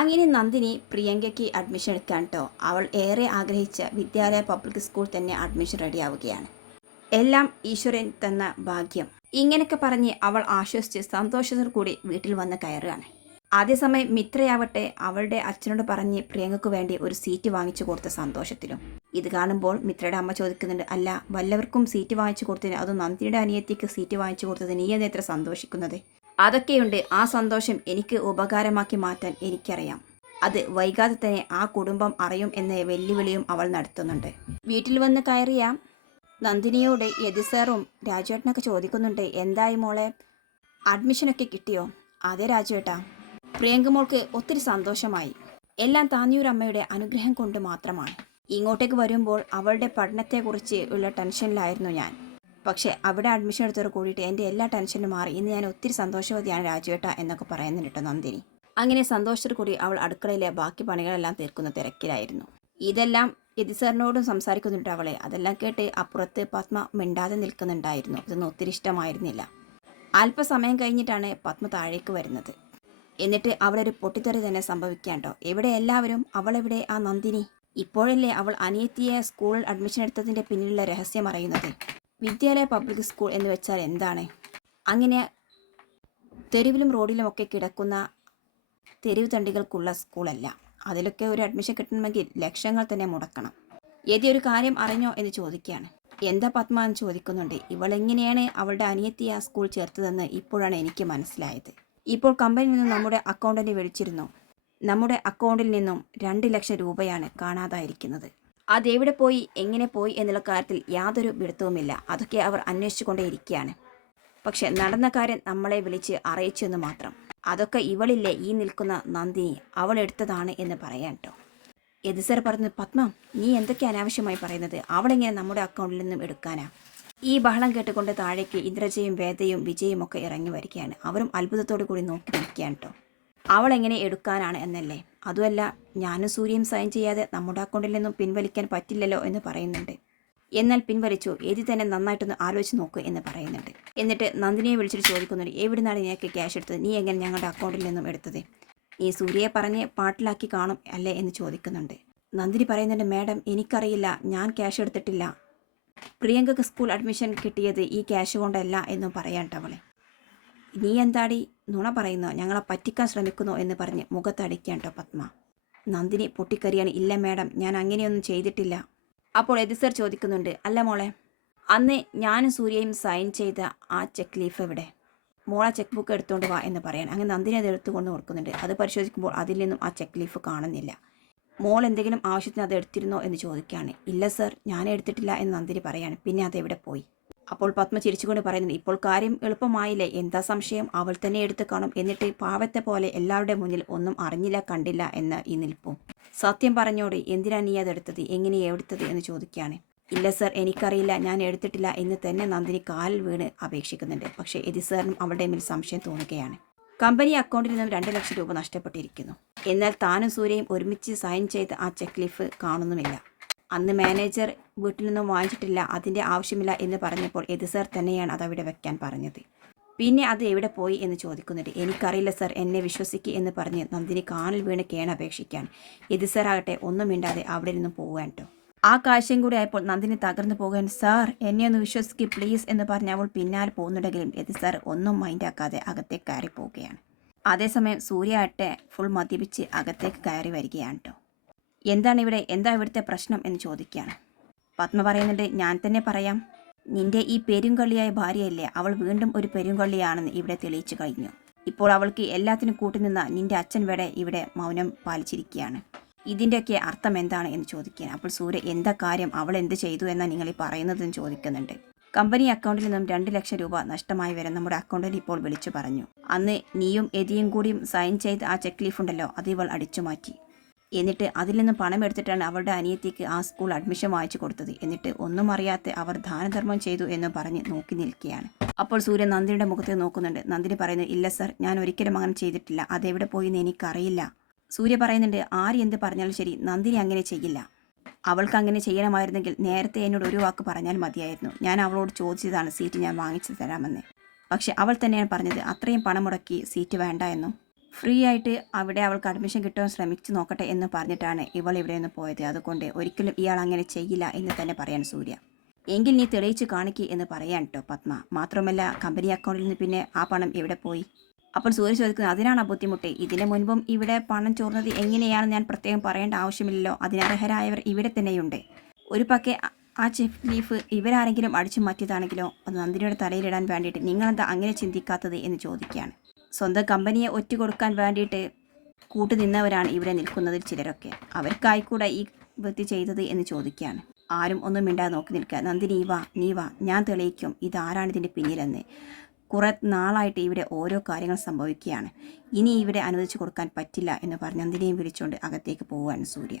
അങ്ങനെ നന്ദിനി പ്രിയങ്കയ്ക്ക് അഡ്മിഷൻ എടുക്കാൻ കേട്ടോ അവൾ ഏറെ ആഗ്രഹിച്ച വിദ്യാലയ പബ്ലിക് സ്കൂൾ തന്നെ അഡ്മിഷൻ റെഡിയാവുകയാണ് എല്ലാം ഈശ്വരൻ തന്ന ഭാഗ്യം. ഇങ്ങനെയൊക്കെ പറഞ്ഞ് അവൾ ആശ്വസിച്ച് സന്തോഷത്തോടു കൂടി വീട്ടിൽ വന്ന് കയറുകയാണ്. അതേസമയം മിത്രയാവട്ടെ അവളുടെ അച്ഛനോട് പറഞ്ഞ് പ്രിയങ്കയ്ക്ക് വേണ്ടി ഒരു സീറ്റ് വാങ്ങിച്ചു കൊടുത്ത സന്തോഷത്തിലും. ഇത് കാണുമ്പോൾ മിത്രയുടെ അമ്മ ചോദിക്കുന്നുണ്ട് അല്ല വല്ലവർക്കും സീറ്റ് വാങ്ങിച്ചു കൊടുത്തതിന് അതും നന്ദിയുടെ അനിയത്തിക്ക് സീറ്റ് വാങ്ങിച്ചു കൊടുത്തത് നീ എന്ന് എത്ര സന്തോഷിക്കുന്നത്? അതൊക്കെയുണ്ട് ആ സന്തോഷം എനിക്ക് ഉപകാരമാക്കി മാറ്റാൻ എനിക്കറിയാം. അത് വൈകാതെ തന്നെ ആ കുടുംബം അറിയും എന്ന വെല്ലുവിളിയും അവൾ നടത്തുന്നുണ്ട്. വീട്ടിൽ വന്ന് കയറിയ നന്ദിനിയോട് യതി സാറും രാജുവേട്ടനൊക്കെ ചോദിക്കുന്നുണ്ട് എന്തായി മോളെ? അഡ്മിഷനൊക്കെ കിട്ടിയോ? അതെ രാജുവേട്ടാ പ്രിയങ്കമോൾക്ക് ഒത്തിരി സന്തോഷമായി. എല്ലാം താന്നിയൂരമ്മയുടെ അനുഗ്രഹം കൊണ്ട് മാത്രമാണ്. ഇങ്ങോട്ടേക്ക് വരുമ്പോൾ അവളുടെ പഠനത്തെക്കുറിച്ച് ഉള്ള ടെൻഷനിലായിരുന്നു ഞാൻ. പക്ഷേ അവിടെ അഡ്മിഷൻ എടുത്തവർ കൂടിയിട്ട് എന്റെ എല്ലാ ടെൻഷനും മാറി. ഇന്ന് ഞാൻ ഒത്തിരി സന്തോഷവതിയാണ് രാജുവേട്ട എന്നൊക്കെ പറയുന്നുണ്ട് കേട്ടോ നന്ദിനി. അങ്ങനെ സന്തോഷത്തോടു കൂടി അവൾ അടുക്കളയിലെ ബാക്കി പണികളെല്ലാം തീർക്കുന്ന തിരക്കിലായിരുന്നു. ഇതെല്ലാം യതി സാറിനോടും സംസാരിക്കുന്നുണ്ട് അവളെ. അതെല്ലാം കേട്ട് അപ്പുറത്ത് പത്മ മിണ്ടാതെ നിൽക്കുന്നുണ്ടായിരുന്നു. ഇതൊന്നും ഒത്തിരി ഇഷ്ടമായിരുന്നില്ല. അല്പസമയം കഴിഞ്ഞിട്ടാണ് പത്മ താഴേക്ക് വരുന്നത്. എന്നിട്ട് അവിടെ ഒരു പൊട്ടിത്തെറി തന്നെ സംഭവിക്കാണ്ടോ എവിടെ എല്ലാവരും? അവളെവിടെ? ആ നന്ദിനി. ഇപ്പോഴല്ലേ അവൾ അനിയത്തിയെ സ്കൂളിൽ അഡ്മിഷൻ എടുത്തതിന്റെ പിന്നിലുള്ള രഹസ്യം അറിയുന്നത്? വിദ്യാലയ പബ്ലിക് സ്കൂൾ എന്ന് വെച്ചാൽ എന്താണ്? അങ്ങനെ തെരുവിലും റോഡിലുമൊക്കെ കിടക്കുന്ന തെരുവ് തണ്ടികൾക്കുള്ള സ്കൂളല്ല അതിലൊക്കെ ഒരു അഡ്മിഷൻ കിട്ടണമെങ്കിൽ ലക്ഷങ്ങൾ തന്നെ മുടക്കണം. യതി ഒരു കാര്യം അറിഞ്ഞോ എന്ന് ചോദിക്കുകയാണ്. എന്താ പത്മ എന്ന് ചോദിക്കുന്നുണ്ട്. ഇവൾ എങ്ങനെയാണ് അവളുടെ അനിയത്തി ആ സ്കൂൾ ചേർത്തതെന്ന് ഇപ്പോഴാണ് എനിക്ക് മനസ്സിലായത്. ഇപ്പോൾ കമ്പനിയിൽ നിന്ന് നമ്മുടെ അക്കൗണ്ടിനെ വിളിച്ചിരുന്നു. നമ്മുടെ അക്കൗണ്ടിൽ നിന്നും രണ്ട് ലക്ഷം രൂപയാണ് കാണാതായിരിക്കുന്നത്. അതെവിടെ പോയി എങ്ങനെ പോയി എന്നുള്ള കാര്യത്തിൽ യാതൊരു പിടുത്തവുമില്ല. അതൊക്കെ അവർ അന്വേഷിച്ചുകൊണ്ടേയിരിക്കുകയാണ്. പക്ഷെ നടന്ന കാര്യം നമ്മളെ വിളിച്ച് അറിയിച്ചെന്ന് മാത്രം. അതൊക്കെ ഇവളില്ലേ ഈ നിൽക്കുന്ന നന്ദിനി അവൾ എടുത്തതാണ് എന്ന് പറയാൻ കേട്ടോ എത് സർ പറഞ്ഞത് പത്മ നീ എന്തൊക്കെ അനാവശ്യമായി പറയുന്നത്? അവളെങ്ങനെ നമ്മുടെ അക്കൗണ്ടിൽ നിന്നും എടുക്കാനാ? ഈ ബഹളം കേട്ടുകൊണ്ട് താഴേക്ക് ഇന്ദ്രജയും വേദയും വിജയും ഒക്കെ ഇറങ്ങി വരികയാണ്. അവരും അത്ഭുതത്തോടു കൂടി നോക്കി നിൽക്കുകയാണ് കേട്ടോ അവളെങ്ങനെ എടുക്കാനാണ് എന്നല്ലേ? അതുമല്ല ഞാനും സൂര്യയും സൈൻ ചെയ്യാതെ നമ്മുടെ അക്കൗണ്ടിൽ നിന്നും പിൻവലിക്കാൻ പറ്റില്ലല്ലോ എന്ന് പറയുന്നുണ്ട്. എന്നാൽ പിൻവലിച്ചു ഏതി തന്നെ നന്നായിട്ടൊന്ന് ആലോചിച്ച് നോക്കൂ എന്ന് പറയുന്നുണ്ട്. എന്നിട്ട് നന്ദിനിയെ വിളിച്ചിട്ട് ചോദിക്കുന്നുണ്ട് എവിടുന്നാണ് നിനക്ക് ക്യാഷ് എടുത്തത്? നീ എങ്ങനെ ഞങ്ങളുടെ അക്കൗണ്ടിൽ നിന്നും എടുത്തത്? നീ സൂര്യയെ പറഞ്ഞ് പാട്ടിലാക്കി കാണും അല്ലേ? എന്ന് ചോദിക്കുന്നുണ്ട്. നന്ദിനി പറയുന്നുണ്ട് മാഡം എനിക്കറിയില്ല ഞാൻ ക്യാഷ് എടുത്തിട്ടില്ല. പ്രിയങ്കക്ക് സ്കൂൾ അഡ്മിഷൻ കിട്ടിയത് ഈ ക്യാഷ് കൊണ്ടല്ല എന്നും പറയാൻ അവളെ. നീ എന്താടി നുണ പറയുന്നോ? ഞങ്ങളെ പറ്റിക്കാൻ ശ്രമിക്കുന്നു എന്ന് പറഞ്ഞ് മുഖത്തടിക്കാൻ കേട്ടോ പത്മ. നന്ദിനി പൊട്ടിക്കറിയാണ് ഇല്ല മാഡം ഞാൻ അങ്ങനെയൊന്നും ചെയ്തിട്ടില്ല. അപ്പോൾ എതിസർ ചോദിക്കുന്നുണ്ട് അല്ല മോളെ അന്ന് ഞാനും സൂര്യയും സൈൻ ചെയ്ത ആ ചെക്ക് ലീഫ് എവിടെ? മോളെ ചെക്ക് ബുക്ക് എടുത്തുകൊണ്ട് വാ എന്ന് പറയാൻ അങ്ങനെ നന്ദിനി അത് എടുത്തുകൊണ്ട് കൊടുക്കുന്നുണ്ട്. അത് പരിശോധിക്കുമ്പോൾ അതിൽ നിന്നും ആ ചെക്ക് ലീഫ് കാണുന്നില്ല. മോൾ എന്തെങ്കിലും ആവശ്യത്തിന് അത് എടുത്തിരുന്നോ എന്ന് ചോദിക്കുകയാണ് ഇല്ല സർ ഞാൻ എടുത്തിട്ടില്ല എന്ന് നന്ദിനി പറയാണ്. പിന്നെ അത് എവിടെ പോയി? അപ്പോൾ പത്മ ചിരിച്ചുകൊണ്ട് പറയുന്നത് ഇപ്പോൾ കാര്യം എളുപ്പമായില്ലേ? എന്താ സംശയം? അവൾ തന്നെ എടുത്തു കാണും. എന്നിട്ട് പാവത്തെ പോലെ എല്ലാവരുടെ മുന്നിൽ ഒന്നും അറിഞ്ഞില്ല കണ്ടില്ല എന്ന് ഈ നിൽപ്പും. സത്യം പറഞ്ഞോട് എന്തിനാ നീ അതെടുത്തത്? എങ്ങനെയാ എടുത്തത്? എന്ന് ചോദിക്കുകയാണ്. ഇല്ല സർ. എനിക്കറിയില്ല. ഞാൻ എടുത്തിട്ടില്ല എന്ന് തന്നെ നന്ദിനി കാലിൽ വീണ് അപേക്ഷിക്കുന്നുണ്ട്. പക്ഷേ എതി സാറിനും അവളുടെ മേൽ സംശയം തോന്നുകയാണ്. കമ്പനി അക്കൗണ്ടിൽ നിന്നും രണ്ട് ലക്ഷം രൂപ നഷ്ടപ്പെട്ടിരിക്കുന്നു. എന്നാൽ താനും സൂര്യയും ഒരുമിച്ച് സൈൻ ചെയ്ത ആ ചെക്ക് ലീഫ് കാണുന്നുമില്ല. അന്ന് മാനേജർ വീട്ടിൽ നിന്നും വാങ്ങിച്ചിട്ടില്ല അതിന്റെ ആവശ്യമില്ല എന്ന് പറഞ്ഞപ്പോൾ എത് സർ തന്നെയാണ് അത് അവിടെ വെക്കാൻ പറഞ്ഞത്. പിന്നെ അത് എവിടെ പോയി എന്ന് ചോദിക്കുന്നുണ്ട്. എനിക്കറിയില്ല സർ എന്നെ വിശ്വസിക്കുക എന്ന് പറഞ്ഞ് നന്ദിനി കാണിൽ വീണ് കേണപേക്ഷിക്കാൻ എത് സർ ആകട്ടെ ഒന്നും മിണ്ടാതെ അവിടെ നിന്നും പോകാൻ കേട്ടോ. ആ കാഴ്ചയും കൂടി ആയപ്പോൾ നന്ദിനി തകർന്നു പോകാൻ സാർ എന്നെ ഒന്ന് വിശ്വസിക്കുക പ്ലീസ് എന്ന് പറഞ്ഞ് അവൾ പിന്നാലെ പോകുന്നുണ്ടെങ്കിലും എത് സാർ ഒന്നും മൈൻഡാക്കാതെ അകത്തേക്ക് കയറി പോവുകയാണ്. അതേസമയം സൂര്യ ആട്ടെ ഫുൾ മദ്യപിച്ച് അകത്തേക്ക് കയറി വരികയാണ് കേട്ടോ. എന്താണ് ഇവിടെ എന്താ ഇവിടുത്തെ പ്രശ്നം എന്ന് ചോദിക്കുകയാണ്. പത്മ പറയുന്നുണ്ട് ഞാൻ തന്നെ പറയാം. നിന്റെ ഈ പെരുങ്കള്ളിയായ ഭാര്യയല്ലേ അവൾ വീണ്ടും ഒരു പെരുങ്കള്ളിയാണെന്ന് ഇവിടെ തെളിയിച്ചു കഴിഞ്ഞു. ഇപ്പോൾ അവൾക്ക് എല്ലാത്തിനും കൂട്ടുനിന്ന നിന്റെ അച്ഛൻ വരെ ഇവിടെ മൗനം പാലിച്ചിരിക്കുകയാണ്. ഇതിന്റെയൊക്കെ അർത്ഥം എന്താണ് എന്ന് ചോദിക്കുകയാണ്. അപ്പോൾ സൂര്യ എന്താ കാര്യം? അവൾ എന്ത് ചെയ്തു എന്നാണ് നിങ്ങൾ ഈ പറയുന്നതെന്ന് ചോദിക്കുന്നുണ്ട്. കമ്പനി അക്കൗണ്ടിൽ നിന്നും രണ്ട് ലക്ഷം രൂപ നഷ്ടമായി വരെ നമ്മുടെ അക്കൗണ്ടിൽ ഇപ്പോൾ വിളിച്ചു പറഞ്ഞു. അന്ന് നീയും എതിയും കൂടിയും സൈൻ ചെയ്ത് ആ ചെക്ക് ലീഫ് ഉണ്ടല്ലോ അത് ഇവൾ അടിച്ചു മാറ്റി. എന്നിട്ട് അതിൽ നിന്ന് പണം എടുത്തിട്ടാണ് അവരുടെ അനിയത്തിക്ക് ആ സ്കൂൾ അഡ്മിഷൻ വാങ്ങിച്ചു കൊടുത്തത്. എന്നിട്ട് ഒന്നും അറിയാത്ത അവർ ദാനധർമ്മം ചെയ്തു എന്ന് പറഞ്ഞ് നോക്കി നിൽക്കുകയാണ്. അപ്പോൾ സൂര്യ നന്ദിയുടെ മുഖത്ത് നോക്കുന്നുണ്ട്. നന്ദിനി പറയുന്നു ഇല്ല സർ ഞാൻ ഒരിക്കലും അങ്ങനെ ചെയ്തിട്ടില്ല. അതെവിടെ പോയി എന്ന് എനിക്കറിയില്ല. സൂര്യ പറയുന്നുണ്ട് ആര് എന്ത് പറഞ്ഞാലും ശരി നന്ദിനി അങ്ങനെ ചെയ്യില്ല. അവൾക്ക് അങ്ങനെ ചെയ്യണമായിരുന്നെങ്കിൽ നേരത്തെ എന്നോട് ഒരു വാക്ക് പറഞ്ഞാൽ മതിയായിരുന്നു. ഞാൻ അവളോട് ചോദിച്ചതാണ് സീറ്റ് ഞാൻ വാങ്ങിച്ചു തരാമെന്ന്. പക്ഷെ അവൾ തന്നെയാണ് പറഞ്ഞത് അത്രയും പണം മുടക്കി സീറ്റ് വേണ്ട എന്നും. ഫ്രീ ആയിട്ട് അവിടെ അവൾക്ക് അഡ്മിഷൻ കിട്ടാൻ ശ്രമിച്ചു നോക്കട്ടെ എന്ന് പറഞ്ഞിട്ടാണ് ഇവൾ ഇവിടെ നിന്ന് പോയത്. അതുകൊണ്ട് ഒരിക്കലും ഇയാൾ അങ്ങനെ ചെയ്യില്ല എന്ന് തന്നെ പറയാൻ സൂര്യ. എങ്കിൽ നീ തെളിയിച്ച് കാണിക്കുക എന്ന് പറയാൻ കേട്ടോ പത്മ. മാത്രമല്ല കമ്പനി അക്കൗണ്ടിൽ നിന്ന് പിന്നെ ആ പണം എവിടെ പോയി? അപ്പോൾ സൂര്യ ചോദിക്കുന്നത് അതിനാണ് ബുദ്ധിമുട്ട്? ഇതിനു മുൻപും ഇവിടെ പണം ചോർന്നത് എങ്ങനെയാണെന്ന് ഞാൻ പ്രത്യേകം പറയേണ്ട ആവശ്യമില്ലല്ലോ. അതിനർഹരായവർ ഇവിടെ തന്നെയുണ്ട്. ഒരു പക്കെ ആ- ചീഫ് ലീഫ് ഇവരാരെങ്കിലും അടിച്ചു മാറ്റിയതാണെങ്കിലോ അത് നന്ദിനിയുടെ തലയിലിടാൻ വേണ്ടിയിട്ട് നിങ്ങളെന്താ അങ്ങനെ ചിന്തിക്കാത്തത്? എന്ന് ചോദിക്കുകയാണ്. സ്വന്തം കമ്പനിയെ ഒറ്റ കൊടുക്കാൻ വേണ്ടിയിട്ട് കൂട്ടു നിന്നവരാണ് ഇവിടെ നിൽക്കുന്നതിൽ ചിലരൊക്കെ. അവർക്കായിക്കൂടെ ഈ വൃത്തി ചെയ്തത് എന്ന് ചോദിക്കുകയാണ്. ആരും ഒന്നും മിണ്ടാതെ നോക്കി നിൽക്കുക. നന്ദിനി വാ നീ വാ. ഞാൻ തെളിയിക്കും. ഇതാരാണ് ഇതിന്റെ പിന്നിലെന്ന്. കുറേ നാളായിട്ട് ഇവിടെ ഓരോ കാര്യങ്ങൾ സംഭവിക്കുകയാണ്. ഇനി ഇവിടെ അനുവദിച്ചു കൊടുക്കാൻ പറ്റില്ല എന്ന് പറഞ്ഞ് നന്ദിനിയും വിളിച്ചുകൊണ്ട് അകത്തേക്ക് പോവുകയാണ് സൂര്യ.